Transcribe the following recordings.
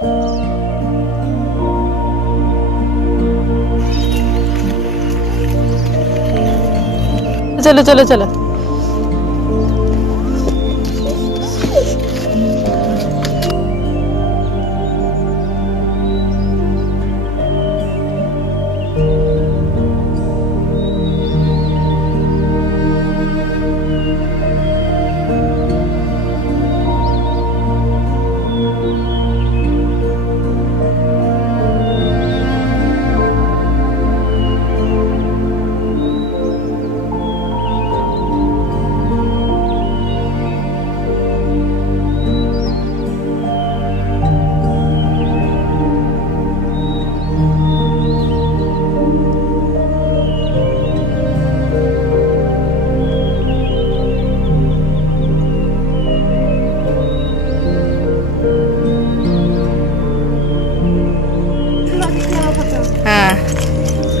चलो चलो चलो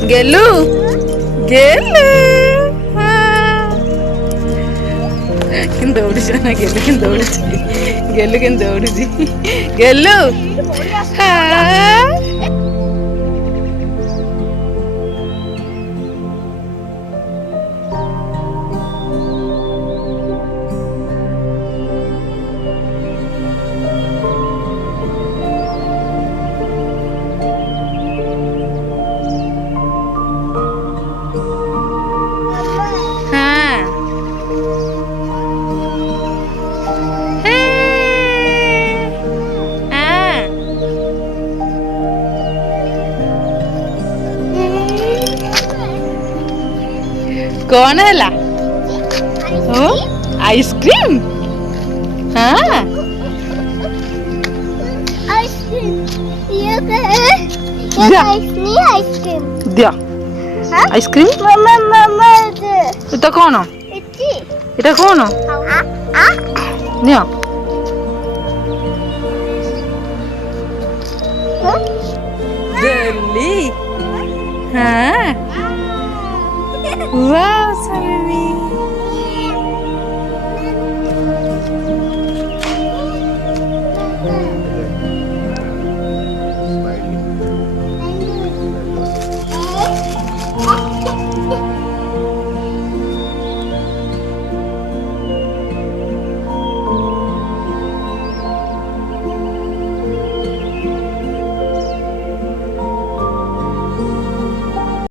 गेलू गेलू किन दौड़ी ना गेलू किन दौड़ी गेलू किन दौड़ी गेलू कौन है ला आइसक्रीम हाँ आइसक्रीम दिया आइसक्रीम এটা কোন এটা কোন নিও दिल्ली हाँ वाह